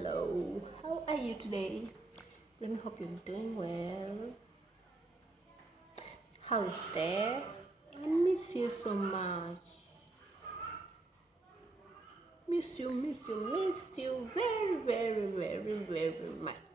Hello, how are you today? Let me hope you're doing well. How is there? I miss you so much. Miss you very, very, very, very much.